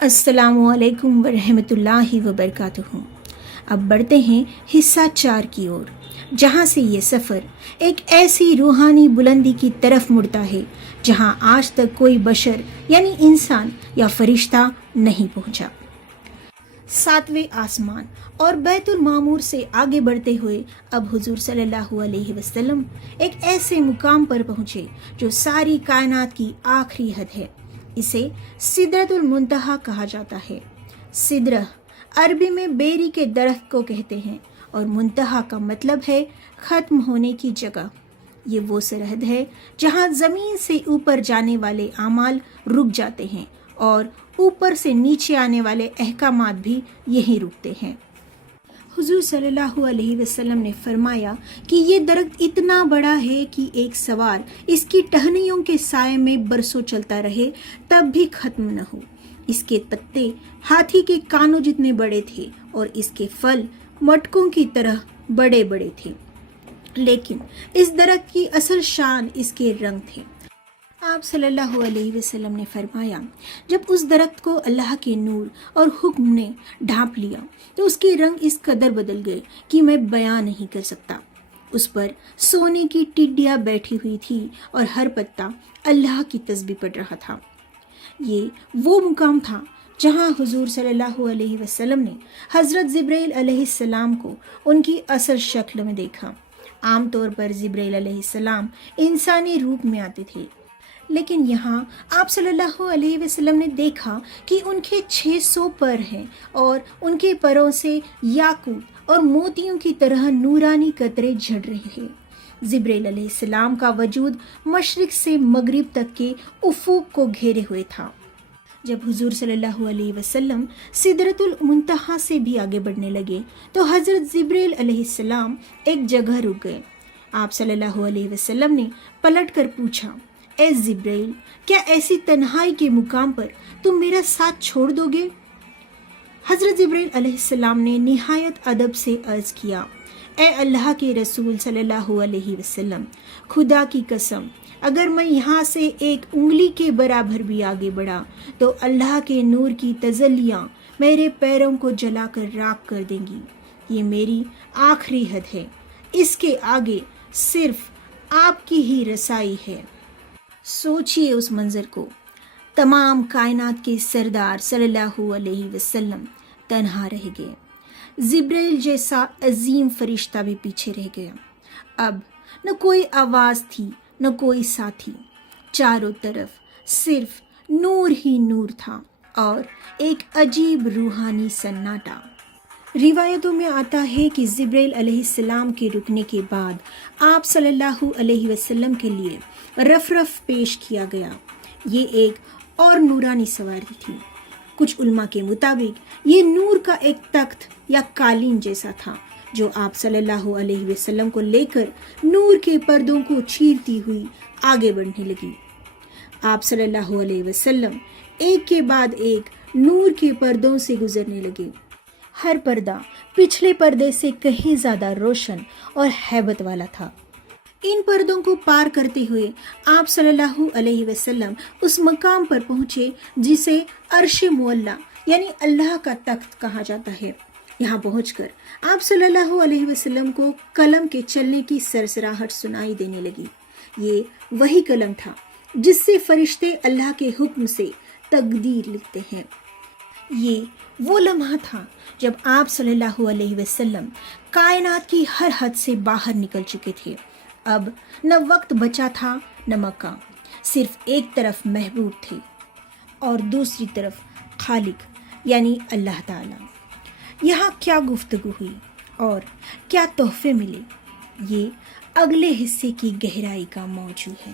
السلام علیکم ورحمۃ اللہ وبرکاتہ۔ اب بڑھتے ہیں حصہ 4 کی اور، جہاں سے یہ سفر ایک ایسی روحانی بلندی کی طرف مڑتا ہے جہاں آج تک کوئی بشر یعنی انسان یا فرشتہ نہیں پہنچا۔ 7ویں آسمان اور بیت المعمور سے آگے بڑھتے ہوئے اب حضور صلی اللہ علیہ وسلم ایک ایسے مقام پر پہنچے جو ساری کائنات کی آخری حد ہے۔ اسے سدرۃ المنتہا کہا جاتا ہے۔ سدرہ عربی میں بیری کے درخت کو کہتے ہیں اور منتہا کا مطلب ہے ختم ہونے کی جگہ۔ یہ وہ سرحد ہے جہاں زمین سے اوپر جانے والے اعمال رک جاتے ہیں اور اوپر سے نیچے آنے والے احکامات بھی یہیں رکتے ہیں۔ حضور صلی اللہ علیہ وسلم نے فرمایا کہ یہ درخت اتنا بڑا ہے کہ ایک سوار اس کی ٹہنیوں کے سائے میں برسوں چلتا رہے تب بھی ختم نہ ہو۔ اس کے پتے ہاتھی کے کانوں جتنے بڑے تھے اور اس کے پھل مٹکوں کی طرح بڑے بڑے تھے، لیکن اس درخت کی اصل شان اس کے رنگ تھے۔ آپ صلی اللہ علیہ وسلم نے فرمایا، جب اس درخت کو اللہ کے نور اور حکم نے ڈھانپ لیا تو اس کے رنگ اس قدر بدل گئے کہ میں بیان نہیں کر سکتا۔ اس پر سونے کی ٹڈیاں بیٹھی ہوئی تھی اور ہر پتا اللہ کی تسبیح پڑھ رہا تھا۔ یہ وہ مقام تھا جہاں حضور صلی اللہ علیہ وسلم نے حضرت جبرائیل علیہ السلام کو ان کی اصل شکل میں دیکھا۔ عام طور پر جبرائیل علیہ السلام انسانی روپ میں آتے تھے، لیکن یہاں آپ صلی اللہ علیہ وسلم نے دیکھا کہ ان کے 600 پر ہیں اور ان کے پروں سے یاقوت اور موتیوں کی طرح نورانی قطرے جھڑ رہے ہیں۔ جبرائیل علیہ السلام کا وجود مشرق سے مغرب تک کے افق کو گھیرے ہوئے تھا۔ جب حضور صلی اللہ علیہ وسلم سدرۃ المنتہا سے بھی آگے بڑھنے لگے تو حضرت جبرائیل علیہ السلام ایک جگہ رک گئے۔ آپ صلی اللہ علیہ وسلم نے پلٹ کر پوچھا، اے جبرائیل، کیا ایسی تنہائی کے مقام پر تم میرا ساتھ چھوڑ دو گے؟ حضرت جبرائیل علیہ السلام نے نہایت ادب سے عرض کیا، اے اللہ کے رسول صلی اللہ علیہ وسلم، خدا کی قسم، اگر میں یہاں سے ایک انگلی کے برابر بھی آگے بڑھا تو اللہ کے نور کی تجلیاں میرے پیروں کو جلا کر راکھ کر دیں گی۔ یہ میری آخری حد ہے، اس کے آگے صرف آپ کی ہی رسائی ہے۔ سوچئے اس منظر کو، تمام کائنات کے سردار صلی اللہ علیہ وسلم تنہا رہ گئے۔ جبرائیل جیسا عظیم فرشتہ بھی پیچھے رہ گیا۔ اب نہ کوئی آواز تھی نہ کوئی ساتھی، چاروں طرف صرف نور ہی نور تھا اور ایک عجیب روحانی سناٹا۔ روایتوں میں آتا ہے کہ جبرائیل علیہ السلام کے رکنے کے بعد آپ صلی اللہ علیہ وسلم کے لیے رف پیش کیا گیا۔ یہ ایک اور نورانی سواری تھی۔ کچھ علماء کے مطابق یہ نور کا ایک تخت یا قالین جیسا تھا جو آپ صلی اللہ علیہ وسلم کو لے کر نور کے پردوں کو چیرتی ہوئی آگے بڑھنے لگی۔ آپ صلی اللہ علیہ وسلم ایک کے بعد ایک نور کے پردوں سے گزرنے لگے۔ ہر پردہ پچھلے پردے سے کہیں زیادہ روشن اور ہیبت والا تھا۔ ان پردوں کو پار کرتے ہوئے آپ صلی اللہ علیہ وسلم اس مقام پر پہنچے جسے عرش معلیٰ یعنی اللہ کا تخت کہا جاتا ہے۔ یہاں پہنچ کر آپ صلی اللہ علیہ وسلم کو قلم کے چلنے کی سرسراہٹ سنائی دینے لگی۔ یہ وہی قلم تھا جس سے فرشتے اللہ کے حکم سے تقدیر لکھتے ہیں۔ یہ وہ لمحہ تھا جب آپ صلی اللہ علیہ وسلم کائنات کی ہر حد سے باہر نکل چکے تھے۔ اب نہ وقت بچا تھا نہ مکان، صرف ایک طرف محبوب تھے اور دوسری طرف خالق یعنی اللہ تعالی۔ یہاں کیا گفتگو ہوئی اور کیا تحفے ملے، یہ اگلے حصے کی گہرائی کا موضوع ہے۔